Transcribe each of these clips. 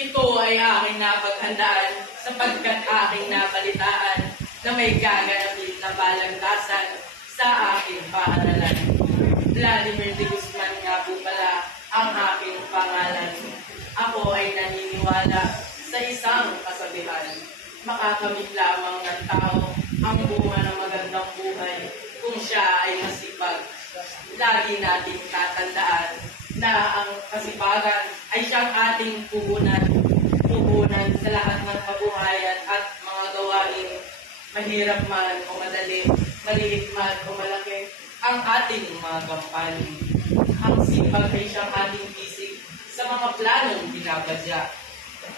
Ito ay aking napaghandaan sapagkat aking napalitaan na may gaganapin na balagtasan sa aking paaralan. Vladimir de Guzman nga po pala ang aking pangalan. Ako ay naniniwala sa isang kasabihan. Makakamit lamang ng tao ang bunga ng magandang buhay kung siya ay masipag. Lagi nating tatandaan na ang kasipagan ay siyang ating puhunan sa lahat ng kabuhayan at mga gawain, mahirap man o madali, maliit man o malaki, ang ating mga gampanin. Ang sipag ay siyang ating bisig sa mga planong binabadya.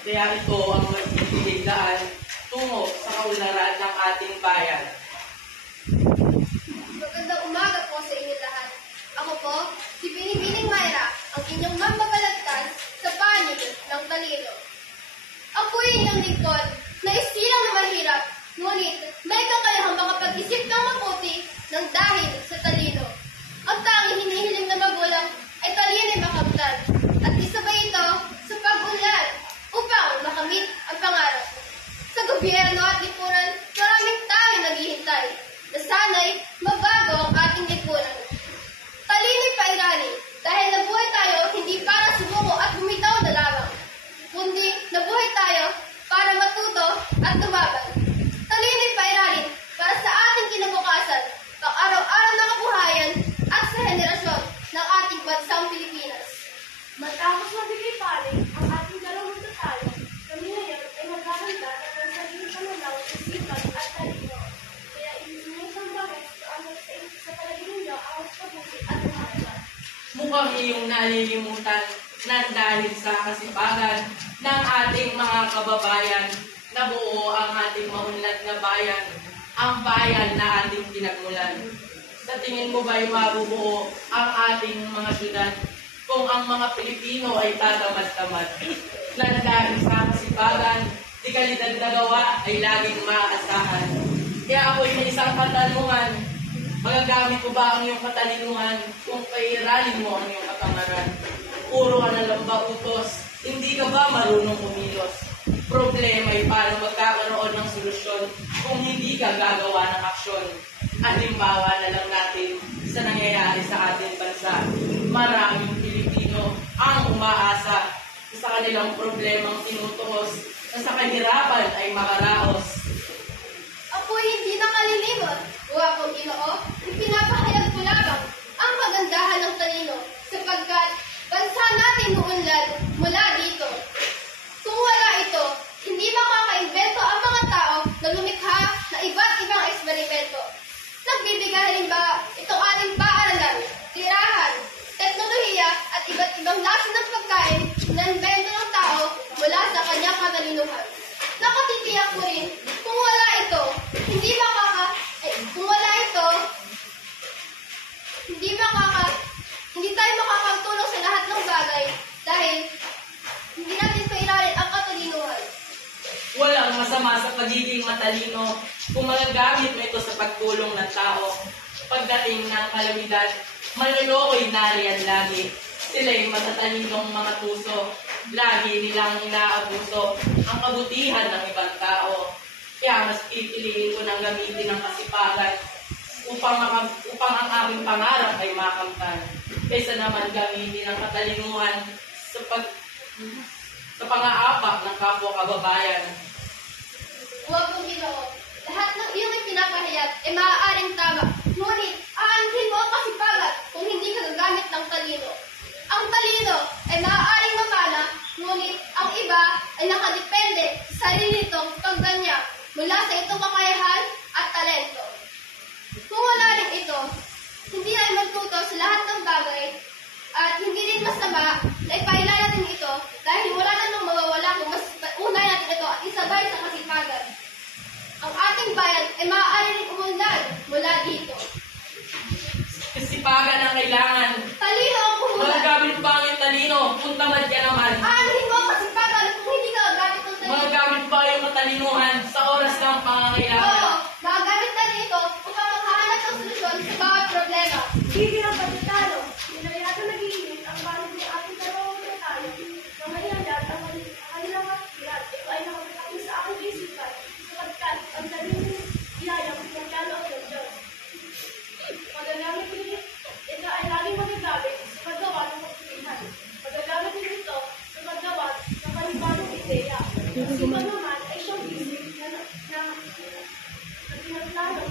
Kaya ito ang magiging daan tungo sa kaunlaran ng ating bayan. Magandang umaga po sa inyo lahat. Ako po, si Binibining Mayra, ang inyong mambabalagtas sa panig ng talino. Ako ay inyong lingkod na isilang na mahirap, ngunit may kakayahang makapag-isip ng mabuti ng dahil sa talino. Ang tanging hinihiling na magulang ay talino'y makamtan, at isa ba ito sa pag-unlad upang makamit ang pangarap. Sa gobyerno at lipunan, maraming tayong naghihintay na sana'y mabago ang ating lipunan. Talino'y pairani dahil nabuhay tayo hindi para sumuko at bumitaw na lamang, kundi nabuhay tayo para matuto at lumaban. Talino'y pairalin para sa ating kinabukasan, pang-araw-araw na kabuhayan at sa henerasyon ng ating bansang Pilipinas. Matapos mabigay panig ang ating dalawang tatalo, kami ngayon ay maghahanda ng sariling pananaw sa sipag at talino. Kaya inusunod ng bagay sa palagay ninyo ang pagbuti at mahalaga. Mukhang iyong nalilimutan na dahil sa kasipagan ng ating mga kababayan, nabuo ang ating maunlad na bayan, ang bayan na ating pinagmulan. Sa tingin mo ba'y mabubuo ang ating mga syudad kung ang mga Pilipino ay tatamad-tamad? Na dahil sa kasipagan, di kalidad na gawa ay laging maaasahan. Kaya ako'y may isang katanungan, magagamit mo ba ang iyong katalinuhan kung pairalin mo ang iyong katamaran? Puro ka na lang ba utos? Hindi ka ba marunong umilos? Problema ay paano magkakaroon ng solusyon kung hindi ka gagawa ng aksyon. Halimbawa na lang natin sa nangyayari sa ating bansa. Maraming Pilipino ang umaasa sa kanilang problemang tinutuos na sa kahirapan ay makaraos. Ako'y hindi nakalilimot. Huwag kong Ginoo, ipinapahayag ko lamang ang kagandahan ng talino sapagkat bansa natin muunlad mula dito. Kung wala ito, hindi makaka-invento ang mga tao na lumikha na iba't ibang eksperimento. Nagbibigay halimbawa itong ating paaralan, tirahan, teknolohiya at iba't ibang lasa ng pagkain na invento ng tao mula sa kanyang katalinuhan. Nakatitiyak ko rin, kung wala ito, hindi tayo makakatulong sa lahat ng bagay dahil hindi natin pairalin ang katalinuhan. Walang masama sa pagiging matalino kung magagamit mo ito sa pagtulong ng tao. Pagdating ng kalamidad, malulukoy nariyan lagi. Sila'y matatalinong mga tuso. Lagi nilang inaabuso ang kabutihan ng ibang tao. Kaya mas pipiliin ko ng gamitin ng kasipagan upang ang aking pangarap ay makamtan. Kaysa naman gamitin ang katalinuhan sa pang-aapak ng kapwa-kababayan. Huwag mong Ginoo, lahat ng iyong ipinapahayag ay maaaring tama. Ngunit, aanhin mo ang kasipagan kung hindi ka gagamit ng talino. Ang talino ay maaaring mamana, ngunit ang iba ay nakadepende sa sarili nitong pagganya mula sa itong kakayahan at talento. Kung wala mula dito. Kasipagan ang kailangan. Talino ang puhunan. Magagamit ba ang iyong talino kung tamad ka naman? Aanuhin mo ang kasipagan kung hindi ka gagamit ng talino. Magagamit ba ang matalinuhan sa oras ng pangangailangan? Oo, magagamit na ito upang makahanap ng solusyon sa bawat problema. Hindi ang pagkatalo. Ninayata nag-iinit ang balit ng ating dalawang tatalo. Nang mailandat ang kanilang kapirat, ito ay nakapatapos sa aking isipan, sapagkat ang daling biyayang magkaloob ng Diyos. Magagamit din ito ay laging magagamit sa paggawa ng pagpilihan. Magagamit din ito sa paggawa ng panibagong ideya. Ang isipan naman ay siyang isip na tinatalo